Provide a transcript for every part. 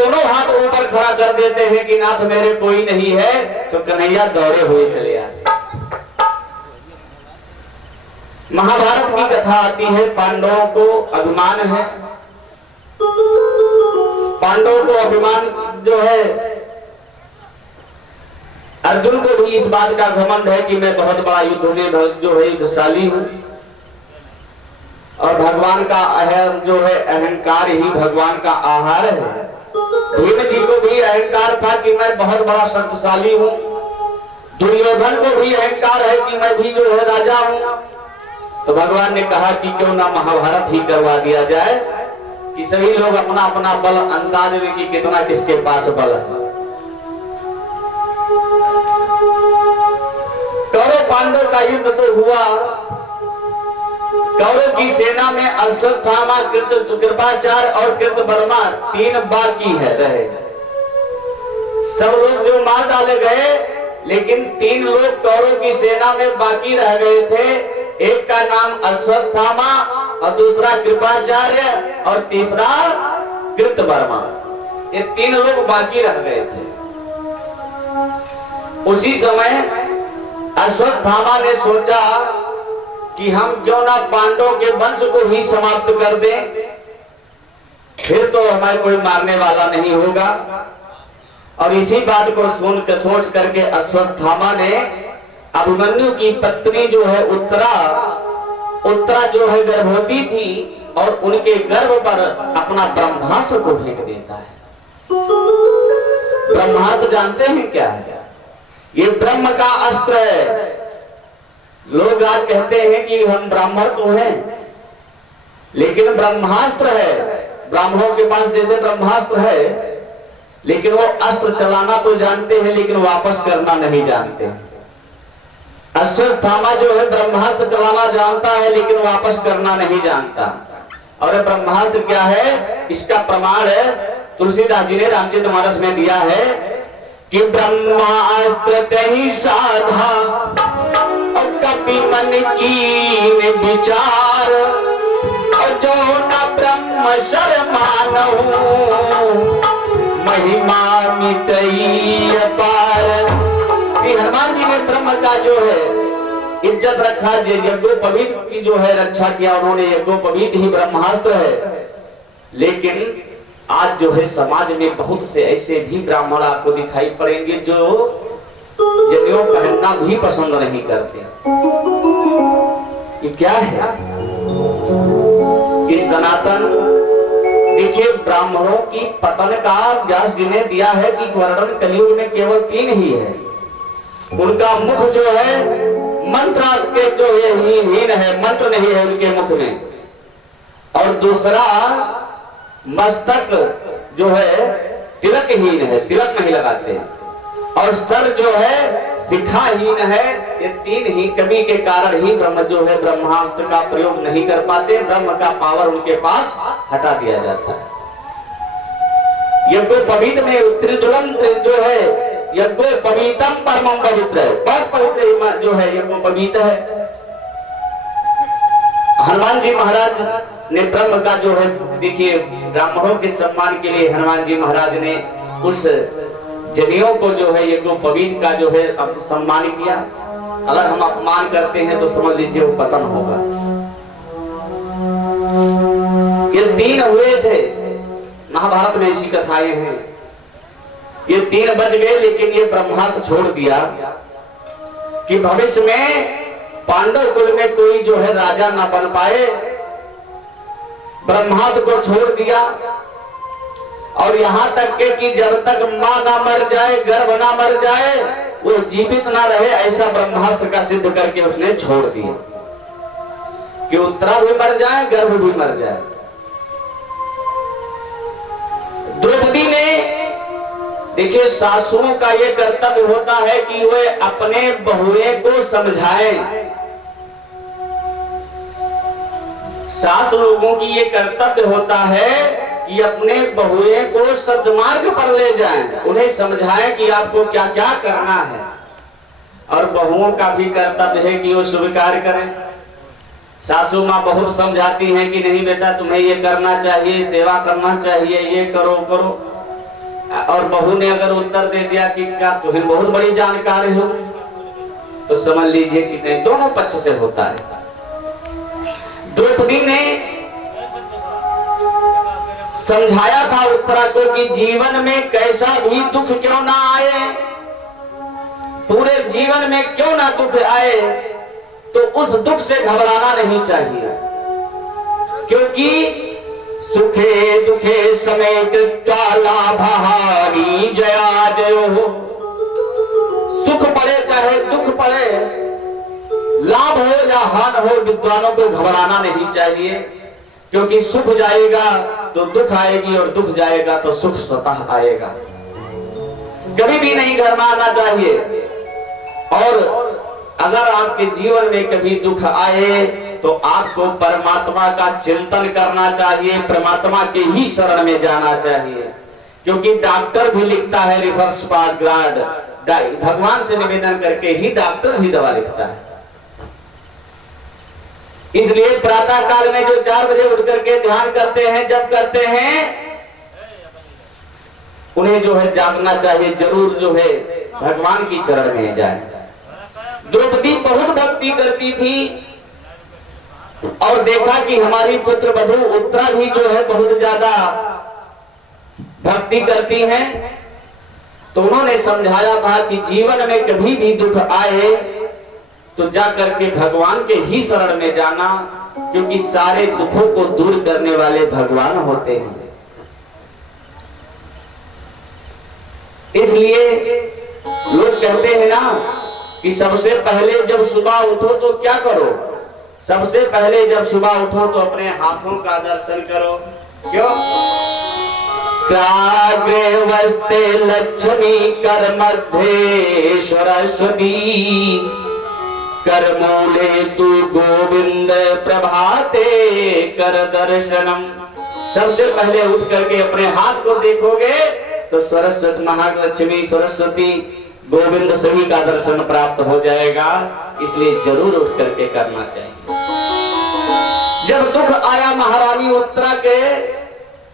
दोनों हाथ ऊपर खड़ा कर देते हैं कि नाथ मेरे कोई नहीं है, तो कन्हैया दौड़े हुए चले आते। महाभारत की कथा आती है, पांडवों को अभिमान है, पांडवों को अभिमान जो है, अर्जुन को भी इस बात का घमंड है कि मैं बहुत बड़ा युद्ध में जो है युद्धशाली हूं, और भगवान का जो है अहंकार ही भगवान का आहार है। भीम जी को भी अहंकार था कि मैं बहुत बड़ा शक्तिशाली हूं, दुर्योधन को भी अहंकार है कि मैं भी जो है राजा हूं। तो भगवान ने कहा कि क्यों ना महाभारत ही करवा दिया जाए, कि सभी लोग अपना अपना बल अंदाज में कि कितना किसके पास बल है। कौरव पांडव का युद्ध तो हुआ, कौरव की सेना में अश्वत्थामा, कृपाचार्य और कृतवर्मा 3 बाकी है रहे। सब लोग जो मार डाले गए, लेकिन 3 लोग कौरव की सेना में बाकी रह गए थे। एक का नाम अश्वत्थामा और दूसरा कृपाचार्य और तीसरा कृतवर्मा। ये 3 लोग बाकी रह गए थे। उसी समय अश्वत्थामा ने सोचा कि हम क्यों ना पांडवों के वंश को ही समाप्त कर दें, फिर तो हमारे कोई मारने वाला नहीं होगा। और इसी बात को सोच करके अश्वत्थामा ने अभिमन्यु की पत्नी जो है उत्तरा जो है गर्भवती थी, और उनके गर्भ पर अपना ब्रह्मास्त्र को फेंक देता है। ब्रह्मास्त्र जानते हैं क्या है? ये ब्रह्म का अस्त्र है। लोग आज कहते हैं कि हम ब्राह्मण तो हैं, लेकिन ब्रह्मास्त्र है। ब्राह्मणों के पास जैसे ब्रह्मास्त्र है, लेकिन वो अस्त्र चलाना तो जानते हैं, लेकिन वापस करना नहीं जानते। अश्वत्थामा जो है ब्रह्मास्त्र चलाना जानता है, लेकिन वापस करना नहीं जानता। और ब्रह्मास्त्र क्या है, इसका प्रमाण है तुलसीदास जी ने रामचरितमानस में दिया है कि ब्रह्मास्त्र तहि साधा और कपि मन कीन विचार, और जो न ब्रह्म शर्मानहु महिमा मिटई अपार। श्री हनुमान जी ने ब्रह्म का जो है इज्जत रखा, यज्ञोपवीत की जो है रक्षा किया उन्होंने। यज्ञोपवीत ही ब्रह्मास्त्र है। लेकिन आज जो है समाज में बहुत से ऐसे भी ब्राह्मण आपको दिखाई पड़ेंगे जो जनेऊ पहनना भी पसंद नहीं करते। ये क्या है? इस सनातन देखिए, ब्राह्मणों की पतन का व्यास जी ने दिया है कि वर्णन कलियुग में केवल 3 ही है। उनका मुख जो है मंत्र के जो है हीन है, मंत्र नहीं है उनके मुख में। और दूसरा मस्तक जो है तिलकहीन है, तिलक नहीं लगाते। और सर जो है शिखाहीन है। ये 3 ही कमी के कारण ही ब्रह्म जो है ब्रह्मास्त्र का प्रयोग नहीं कर पाते। ब्रह्म का पावर उनके पास हटा दिया जाता है। यज्ञोपवीत में त्रिदुलम जो है, यज्ञोपवीतम परमं पवित्र है, बहुत पवित्र जो है यज्ञोपवीत है। हनुमान जी महाराज ने ब्रह्म का जो है, देखिए ब्राह्मणों के सम्मान के लिए हनुमान जी महाराज ने उस जनेऊ को जो है यज्ञोपवीत का जो है सम्मान किया। अगर हम अपमान करते हैं तो समझ लीजिए वो पतन होगा। ये 3 हुए थे महाभारत में, ऐसी कथाएं हैं। ये 3 बच गए, लेकिन ये ब्रह्मास्त्र छोड़ दिया कि भविष्य में पांडव कुल में कोई जो है राजा ना बन पाए। ब्रह्मास्त्र को छोड़ दिया। और यहां तक के कि जब तक मां ना मर जाए, गर्भ ना मर जाए, वो जीवित ना रहे, ऐसा ब्रह्मास्त्र का सिद्ध करके उसने छोड़ दिया कि उत्तरा भी मर जाए, गर्भ भी मर जाए। द्रौपदी ने, देखिए सासुओं का ये कर्तव्य होता है कि वे अपने बहुए को समझाएं। सास लोगों की ये कर्तव्य होता है कि अपने बहुए को सद्मार्ग पर ले जाएं, उन्हें समझाएं कि आपको क्या क्या करना है। और बहुओं का भी कर्तव्य है कि वो स्वीकार करें। सासू माँ बहुत समझाती हैं कि नहीं बेटा तुम्हें ये करना चाहिए, सेवा करना चाहिए, ये करो करो, और बहू ने अगर उत्तर दे दिया कि क्या तुम बहुत बड़ी जानकार हो, तो समझ लीजिए कि दोनों पक्ष से होता है। द्रौपदी ने समझाया था उत्तरा को कि जीवन में कैसा भी दुख क्यों ना आए, पूरे जीवन में क्यों ना दुख आए, तो उस दुख से घबराना नहीं चाहिए, क्योंकि सुखे दुखे समेत लाभारी जया जयो हो। सुख पड़े चाहे दुख पड़े, लाभ हो या हानि हो, विद्वानों को घबराना नहीं चाहिए, क्योंकि सुख जाएगा तो दुख आएगी और दुख जाएगा तो सुख स्वतः आएगा। कभी भी नहीं घबराना चाहिए। और अगर आपके जीवन में कभी दुख आए तो आपको परमात्मा का चिंतन करना चाहिए, परमात्मा के ही शरण में जाना चाहिए, क्योंकि डॉक्टर भी लिखता है रिवर्स पासग्राड, भगवान से निवेदन करके ही डॉक्टर भी दवा लिखता है। इसलिए प्रातः काल में जो 4 बजे उठ करके ध्यान करते हैं, जब करते हैं, उन्हें जो है जागना चाहिए, जरूर जो है भगवान की चरण में जाए। द्रौपदी बहुत भक्ति करती थी और देखा कि हमारी पुत्र वधू उत्तरा भी जो है बहुत ज्यादा भक्ति करती हैं, तो उन्होंने समझाया था कि जीवन में कभी भी दुख आए तो जाकर के भगवान के ही शरण में जाना, क्योंकि सारे दुखों को दूर करने वाले भगवान होते हैं। इसलिए लोग कहते हैं ना कि सबसे पहले जब सुबह उठो तो क्या करो, सबसे पहले जब सुबह उठो तो अपने हाथों का दर्शन करो। क्यों? प्राग्रे वस्ते लक्ष्मी कर मध्य सरस्वती कर मूले तू गोविंद प्रभाते कर दर्शनम। सबसे पहले उठ करके अपने हाथ को देखोगे तो सरस्वती, महालक्ष्मी, सरस्वती, गोविंद सभी का दर्शन प्राप्त हो जाएगा। इसलिए जरूर उठ करके करना चाहिए। जब दुख आया महारानी उत्तरा के,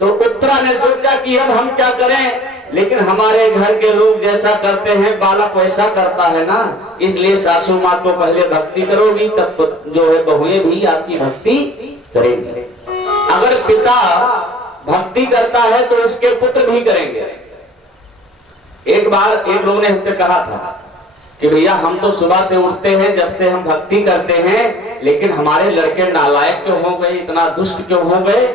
तो उत्तरा ने सोचा कि अब हम क्या करें, लेकिन हमारे घर के लोग जैसा करते हैं बालक वैसा करता है ना, इसलिए सासू माँ को पहले भक्ति करोगी तब तो जो है बहुएं भी आपकी भक्ति करेंगे। अगर पिता भक्ति करता है तो उसके पुत्र भी करेंगे। एक बार एक लोग ने हमसे कहा था कि भैया हम तो सुबह से उठते हैं, जब से हम भक्ति करते हैं, लेकिन हमारे लड़के नालायक क्यों हो गए, इतना दुष्ट क्यों हो गए।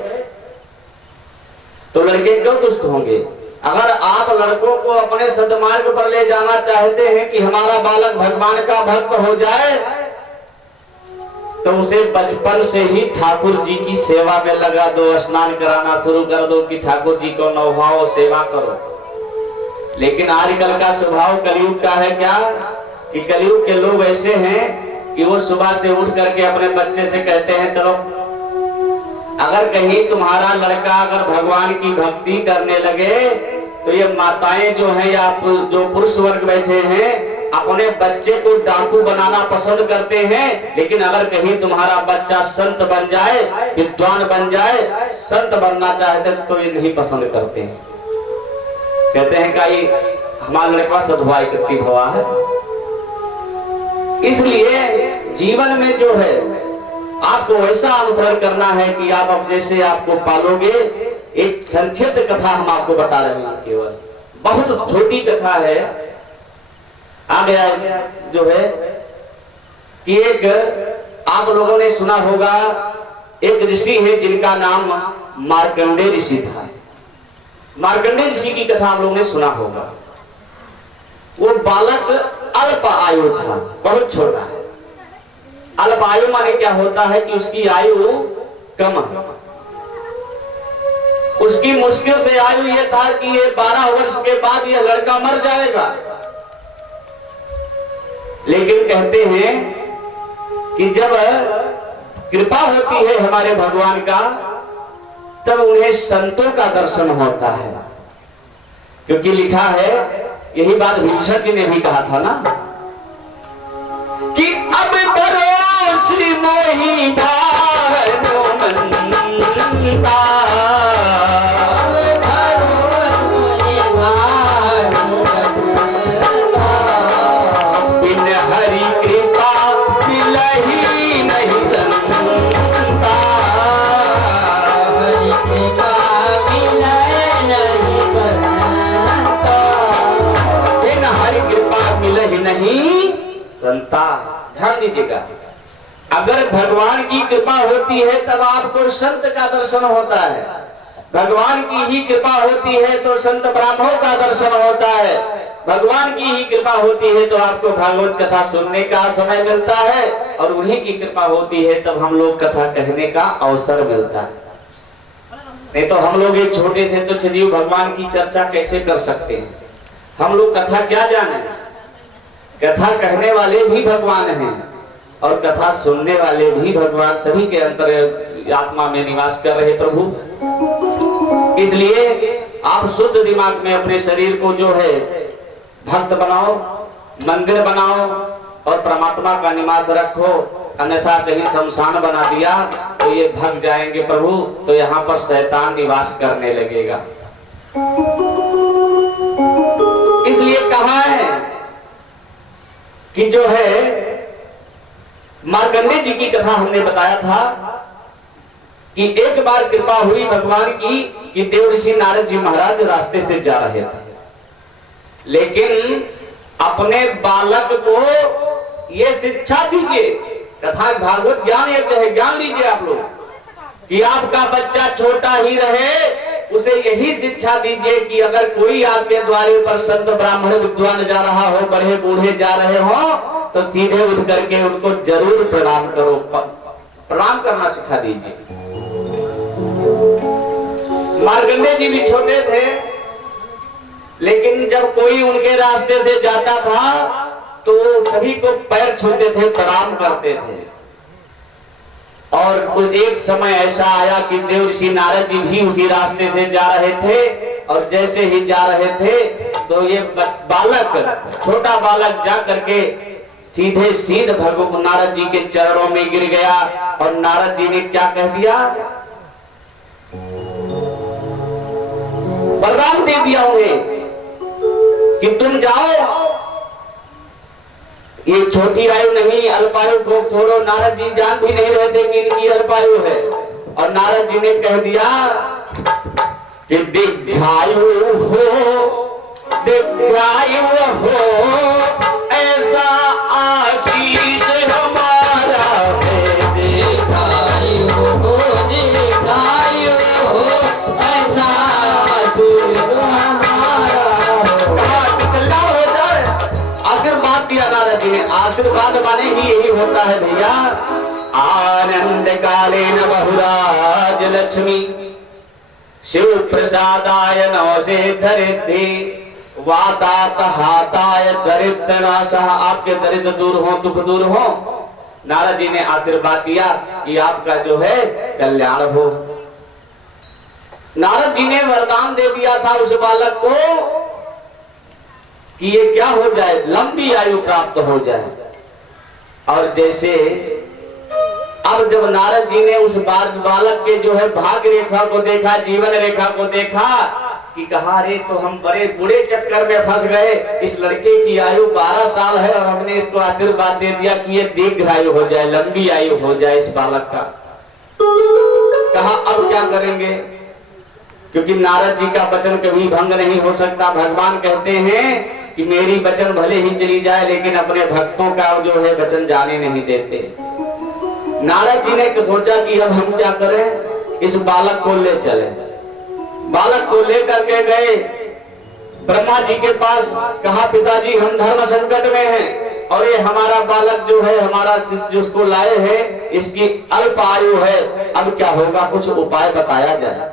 तो लड़के क्यों दुष्ट होंगे? अगर आप लड़कों को अपने सद्मार्ग पर ले जाना चाहते हैं कि हमारा बालक भगवान का भक्त हो जाए, तो उसे बचपन से ही ठाकुर जी की सेवा में लगा दो, स्नान कराना शुरू कर दो कि ठाकुर जी को नौभाव सेवा करो। लेकिन आजकल का स्वभाव कलयुग का है क्या, कि कलयुग के लोग ऐसे हैं कि वो सुबह से उठ करके अपने बच्चे से कहते हैं चलो, अगर कहीं तुम्हारा लड़का अगर भगवान की भक्ति करने लगे तो ये माताएं जो हैं या जो पुरुष वर्ग बैठे हैं अपने बच्चे को डाकू बनाना पसंद करते हैं, लेकिन अगर कहीं तुम्हारा बच्चा संत बन जाए, विद्वान बन जाए, संत बनना चाहते तो ये नहीं पसंद करते हैं। कहते हैं कि ये हमारा लड़का सदभाई करती भवा है। इसलिए जीवन में जो है आपको वैसा अनुसरण करना है कि आप अब जैसे आपको पालोगे। एक संक्षिप्त कथा हम आपको बता रहे हैं, केवल बहुत छोटी कथा है। आ गया जो है कि एक आप लोगों ने सुना होगा, एक ऋषि है जिनका नाम मार्कंडेय ऋषि था। मार्कंडेय ऋषि की कथा आप लोगों ने सुना होगा। वो बालक अल्प आयु था, बहुत छोटा है। अल्प आयु माने क्या होता है कि उसकी आयु कम है। उसकी मुश्किल से आयु ये था कि ये 12 वर्ष के बाद ये लड़का मर जाएगा। लेकिन कहते हैं कि जब कृपा होती है हमारे भगवान का, तब उन्हें संतों का दर्शन होता है। क्योंकि लिखा है, यही बात भीष्म जी ने भी कहा था ना कि अब श्री मोही भानो मनता, अब संता। ध्यान दीजिएगा, अगर भगवान की कृपा होती है तब आपको संत का दर्शन होता है, भगवान की ही कृपा होती है तो संत ब्राह्मणों का दर्शन होता है, भगवान की ही कृपा होती है तो आपको भागवत कथा सुनने का समय मिलता है, और उन्हीं की कृपा होती है तब हम लोग कथा कहने का अवसर मिलता है। नहीं तो हम लोग एक छोटे से तुच्छ जीव भगवान की चर्चा कैसे कर सकते हैं? हम लोग कथा क्या जाने? कथा कहने वाले भी भगवान हैं और कथा सुनने वाले भी भगवान, सभी के अंतर आत्मा में निवास कर रहे प्रभु। इसलिए आप शुद्ध दिमाग में अपने शरीर को जो है भक्त बनाओ, मंदिर बनाओ और परमात्मा का निवास रखो, अन्यथा कहीं शमशान बना दिया तो ये भग जाएंगे प्रभु, तो यहाँ पर शैतान निवास करने लगेगा। इसलिए कहा है कि जो है मार्कंडेय जी की कथा हमने बताया था कि एक बार कृपा हुई भगवान की कि देव ऋषि नारद जी महाराज रास्ते से जा रहे थे, लेकिन अपने बालक को ये शिक्षा दीजिए, कथा भागवत ज्ञान यज्ञ है, ज्ञान लीजिए आप लोग कि आपका बच्चा छोटा ही रहे, उसे यही शिक्षा दीजिए कि अगर कोई आपके द्वारे पर संत ब्राह्मण विद्वान जा रहा हो, बड़े बूढ़े जा रहे हो, तो सीधे उठ करके उनको जरूर प्रणाम करो, प्रणाम करना सिखा दीजिए। मार्कंडेय जी भी छोटे थे, लेकिन जब कोई उनके रास्ते से जाता था तो सभी को पैर छूते थे, प्रणाम करते थे। और कुछ एक समय ऐसा आया कि देव ऋषि नारद जी भी उसी रास्ते से जा रहे थे, और जैसे ही जा रहे थे तो ये बालक, छोटा बालक जा करके सीधे भगवान नारद जी के चरणों में गिर गया, और नारद जी ने क्या कह दिया? वरदान दे दिया उन्हें कि तुम जाओ, ये छोटी आयु नहीं, अल्पायु को छोड़ो। नारद जी जान भी नहीं रहे थे कि इनकी अल्पायु है, और नारद जी ने कह दिया कि दीर्घायु हो ऐसा आशीष हमारा है, दीर्घायु हो ऐसा आशीष हमारा। आशीर्वाद दिया नारद जी ने, आशीर्वाद माने ही यही होता है भैया। आनंद काले न बहुराज लक्ष्मी शिव प्रसादाय नवसे धरिद्धि वातात हाताय दरिद्र नाशः। आपके दरिद्र दूर हो, दुख दूर हो। नारद जी ने आशीर्वाद दिया कि आपका जो है कल्याण हो। नारद जी ने वरदान दे दिया था उस बालक को कि ये क्या हो जाए, लंबी आयु प्राप्त हो जाए। और जैसे अब जब नारद जी ने उस बालक के जो है भाग्य रेखा को देखा, जीवन रेखा को देखा, कि कहा अरे तो हम बड़े बुरे चक्कर में फंस गए, इस लड़के की आयु 12 साल है और हमने इसको आशीर्वाद दे दिया कि ये दीर्घ आयु हो जाए, लंबी आयु हो जाए इस बालक का। कहा अब क्या करेंगे, क्योंकि नारद जी का वचन कभी भंग नहीं हो सकता। भगवान कहते हैं कि मेरी वचन भले ही चली जाए लेकिन अपने भक्तों का जो है वचन जाने नहीं देते। नारद जी ने सोचा कि अब हम क्या करें, इस बालक को ले चले। बालक को लेकर के गए ब्रह्मा जी के पास, कहा पिताजी हम धर्म संकट में हैं और ये हमारा बालक जो है, हमारा शिष्य जिसको लाए हैं, इसकी अल्प आयु है, अब क्या होगा, कुछ उपाय बताया जाए।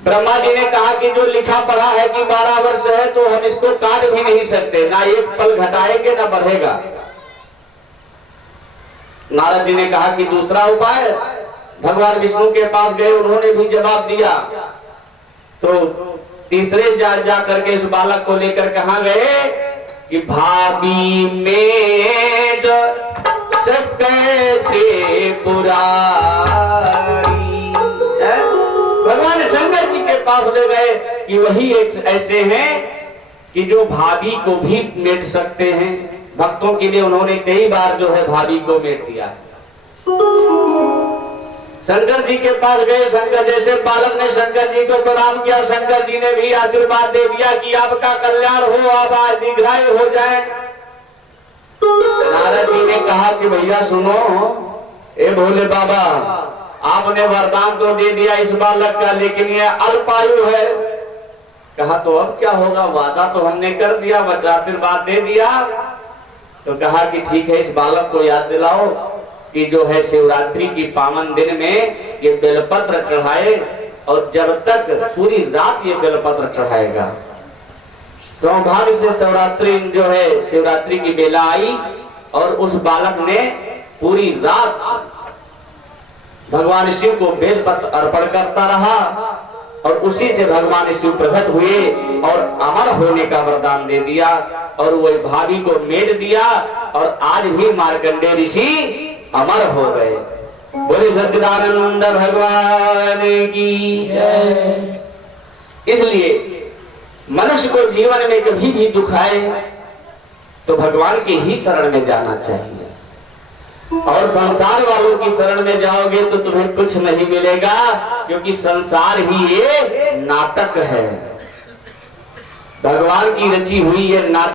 ब्रह्मा जी ने कहा कि जो लिखा पढ़ा है कि 12 वर्ष है तो हम इसको काट भी नहीं सकते, ना एक पल घटाएंगे ना बढ़ेगा। नारद जी ने कहा कि दूसरा उपाय। भगवान विष्णु के पास गए, उन्होंने भी जवाब दिया। तो तीसरे जा करके इस बालक को लेकर कहां गए कि भाभी मेड सकते पुरारी। भगवान शंकर जी के पास ले गए कि वही एक ऐसे हैं कि जो भाभी को भी मेट सकते हैं। भक्तों के लिए उन्होंने कई बार जो है भाभी को मेट दिया है। शंकर जी के पास गए, शंकर जैसे बालक ने शंकर जी को प्रणाम किया, शंकर जी ने भी आशीर्वाद दे दिया कि आपका कल्याण हो, आप दीर्घायु हो जाए। नारद जी ने कहा कि भैया सुनो, ए भोले बाबा, आपने वरदान तो दे दिया इस बालक का, लेकिन ये अल्पायु है। कहा तो अब क्या होगा, वादा तो हमने कर दिया, वज्राशीर्वाद दे दिया। तो कहा कि ठीक है, इस बालक को याद दिलाओ कि जो है शिवरात्रि की पावन दिन में ये बेलपत्र चढ़ाए, और जब तक पूरी रात ये बेलपत्र चढ़ाएगा। सौभाग्य से शिवरात्रि जो है, शिवरात्रि की बेला आई और उस बालक ने पूरी रात भगवान शिव को बेलपत्र अर्पण करता रहा, और उसी से भगवान शिव प्रकट हुए और अमर होने का वरदान दे दिया, और वही भाभी को मेट दिया, और आज भी मार्कंडेय ऋषि अमर हो गए। बोले सच्चिदानंद भगवान की जय। इसलिए मनुष्य को जीवन में कभी भी दुख आए तो भगवान के ही शरण में जाना चाहिए, और संसार वालों की शरण में जाओगे तो तुम्हें कुछ नहीं मिलेगा, क्योंकि संसार ही ये नाटक है। भगवान की रची हुई ये नाटक